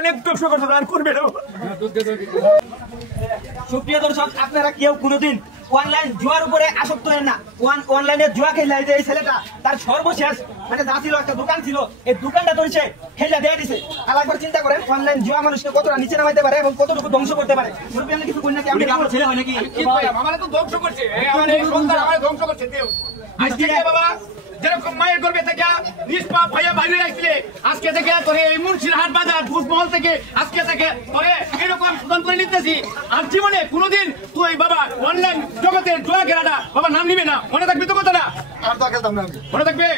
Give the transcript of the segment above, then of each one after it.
অনেক কষ্ট করতে আর করবে না। সুপ্রিয় দর্শক, আপনারা কেউ কোনোদিন অনলাইন জুয়ার উপরে আসক্ত হেন না। অনলাইনে জুয়া খেলা এই ছেলেটা তার সর্বশেষ মানে যা ছিল একটা দোকান ছিল, এই দোকানটা ধরেছে খেলা দিয়ে দিছে। আলাদা চিন্তা করেন অনলাইন জুয়া মানুষকে কতটা নিচে নামাইতে পারে এবং কতটুকু ধ্বংস করতে পারে। আপনি কিছু করেন নাকি? আপনি আমার ছেলে হয় নাকি? আমার তো ধ্বংস করছে, এই সন্তান আমার ধ্বংস করছে। আজকে বাবা যেরকম মায়ের গর্ভে থেকে নিষ্পাপ ভাইয়া বাইরে আসছিলে, আজকে থেকে তোরে এই মুন্সিরহাট বাজার ভূতমহল থেকে আজকে থেকে তোরে এরকম সুদান করে নিতেছি। আর জীবনে কোনোদিন তুই বাবা অনলাইন জগতের জোয়া খেলাটা বাবা নাম নিবে না, মনে থাকবি তো কথাটা? মনে থাকবে?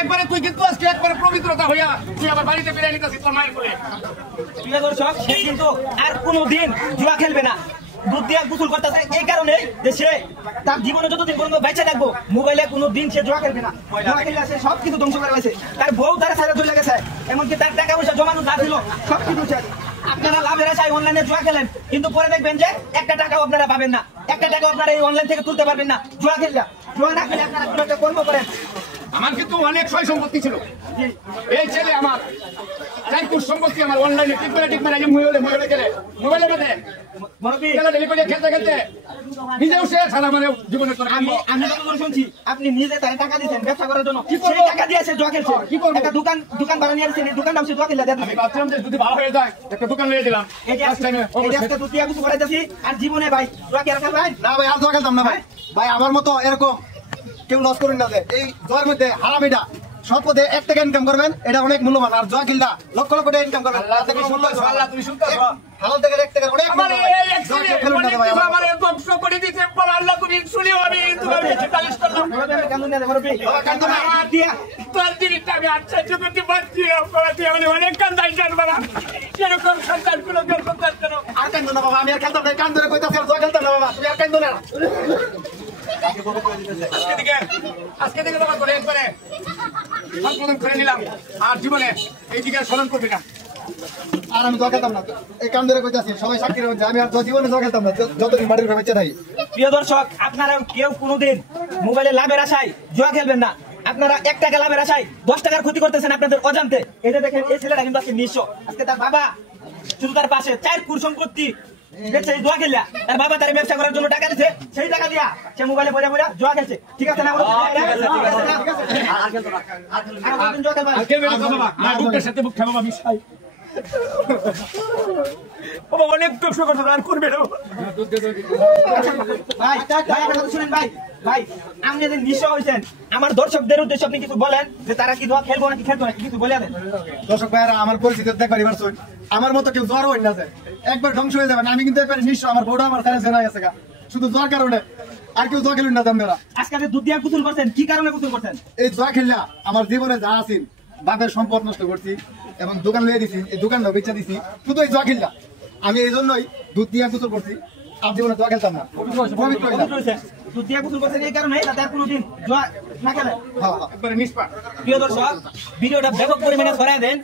একবারে তুই কিন্তু আজকে একবারে পবিত্রতা হইয়া তুই আবার বাড়িতে ফিরে নিতেছিস তোর মায়ের কোলে। প্রিয় দর্শক, সে কিন্তু আর কোনোদিন জুয়া খেলবে না। দুধ দিয়ে গোসল করতেছে এই কারণে যে সে তার জীবনে যতদিন পর্যন্ত বেঁচে থাকবো মোবাইলে কোনো দিন সে জুয়া খেলবে না। জুয়া খেলে সে সব কিছু ধ্বংস করে গেছে। তার বউ তার সাথে চলে গেছে, এমনকি তার টাকা পয়সা জমানো যা ছিল সব কিছু। আপনারা লাভের আশায় অনলাইনে জুয়া খেলেন, কিন্তু পরে দেখবেন যে একটা টাকাও আপনারা পাবেন না, একটা টাকাও আপনারা এই অনলাইন থেকে তুলতে পারবেন না জুয়া খেললে। জুয়া না খেলে আপনারা কোনো একটা কর্ম করেন। আমার কিন্তু অনেক সয় সম্পত্তি ছিল, এই ছেলে আমার চাইকুর সম্পত্তি আমার অনলাইনে টিপমেরা যে মোবাইলে খেলে মোবাইলে খেলে খেলতে খেলতে নিজেও সে সারা মানে জীবনে আমি যতদূর শুনছি আপনি নিজে তার টাকা দিয়েছেন ব্যবসা করার জন্য, সেই টাকা দিয়ে সে জুয়া খেলছে। কি করব? একটা দোকান ভাড়া নিয়ে আসছেন, এই দোকান নাম সে জুয়া খেলে দেন। আমি ভাবছিলাম যে যদি ভালো হয়ে যায় একটা দোকান নিয়ে দিলাম। এই যে আজকে দুটিয়া কিছু করে যাচ্ছি আর জীবনে ভাই জুয়া কি আর খেলবেন না ভাই, আর জুয়া খেলতাম না ভাই। ভাই আমার মতো এরকম কেউ লস করুন না। এই জয়ের মধ্যে হারামিটা সৎ পথে 1 টাকা ইনকাম করবেন, এটা অনেক মূল্যবান। আর জয়া খেলটা লক্ষ লক্ষ টাকা ইনকাম করবেন, আল্লাহ তুমি শুনতে হালাল থেকে 1 টাকা অনেক আমার এই ধ্বংস করে দিতে পারো। আল্লাহ তুমি শুনিও, আমি তোমাকে চালিশ করলাম তোর জিনিসটা আমি আশ্চর্য করতে পারছি। আমি অনেক কান্দাই জানবারা সেরকম সন্তান গুলো সন্তান কেন আর কান্দো না বাবা, আমি আর খেলতাম না। কান ধরে কইতাছি আর জয়া খেলতাম না বাবা, তুমি আর কান্দো না। আজকে থেকে তোমার করে একবারে সংশোধন করে নিলাম, আর জীবনে এই দিকে স্মরণ করবি না। আর আমি জয়া খেলতাম না, এই কান ধরে কইতাছি সবাই সাক্ষী রয়েছে, আমি আর জীবনে জয়া খেলতাম না যতদিন বাড়ির ঘরে বেঁচে থাকি। প্রিয় দর্শক, আপনারা কেউ কোনোদিন মোবাইলে লাভের আশায় জুয়া খেলবেন না। আপনারা 1 টাকা লাভের আশায় 10 টাকার ক্ষতি করতেছেন আপনাদের অজান্তে। এটা দেখেন, এই ছেলেটা কিন্তু আজকে নিঃস্ব। আজকে তার বাবা শুধু তার পাশে 4 কুর সম্পত্তি বেচে জুয়া খেললা, তার বাবা তার ব্যবসা করার জন্য টাকা দিচ্ছে, সেই টাকা দিয়া সে মোবাইলে পয়সা পয়সা জুয়া খেলছে। ঠিক আছে না? অনেক কষ্ট করতে আর করবে না। শুনেন ভাই, ভাই আপনি যে নিঃস্ব হয়েছেন, আমার দর্শকদের উদ্দেশ্যে আপনি কিছু বলেন যে তারা কি জুয়া খেলবো নাকি খেলবো নাকি, কিছু বলে দেন। দর্শক ভাইরা, আমার পরিস্থিতি দেখবার এবার শুন, আমার মতো কেউ জ্বর হই না যায়, একবার ধ্বংস হয়ে যাবেন। আমি কিন্তু একবার নিঃস্ব, আমার বউটা আমার ছেড়ে জেনা গেছে গা, শুধু জ্বর কারণে। আর কেউ জুয়া খেলুন না আপনারা। আজকে দুধ দিয়ে গোসল করছেন, কি কারণে গোসল করছেন? এই জুয়া খেললা আমার জীবনে যা আছে বাপের সম্পদ নষ্ট করছি এবং দোকান লিয়ে দিছি, এই দোকানটা বেচা দিছি শুধু এই জুয়া খেললা। আমি এই জন্যই দুধ দিয়ে গোসল করছি, আর জীবনে জুয়া খেলতাম না। দুধ দিয়ে গোসল করছেন এই কারণে যাতে আর কোনোদিন জুয়া না খেলে। একবারে নিষ্পাপ। প্রিয় দর্শক, ভিডিওটা ব্যাপক পরিমাণে ছড়ায় দেন,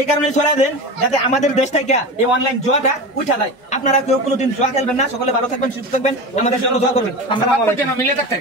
এই কারণে ছড়ায় দেন যাতে আমাদের দেশ থেকে এই অনলাইন জুয়াটা উঠা যায়। আপনারা কেউ কোনোদিন জুয়া খেলবেন না। সকলে ভালো থাকবেন, সুস্থ থাকবেন, আমাদের জন্য দোয়া করবেন। আমরা মিলে থাকতে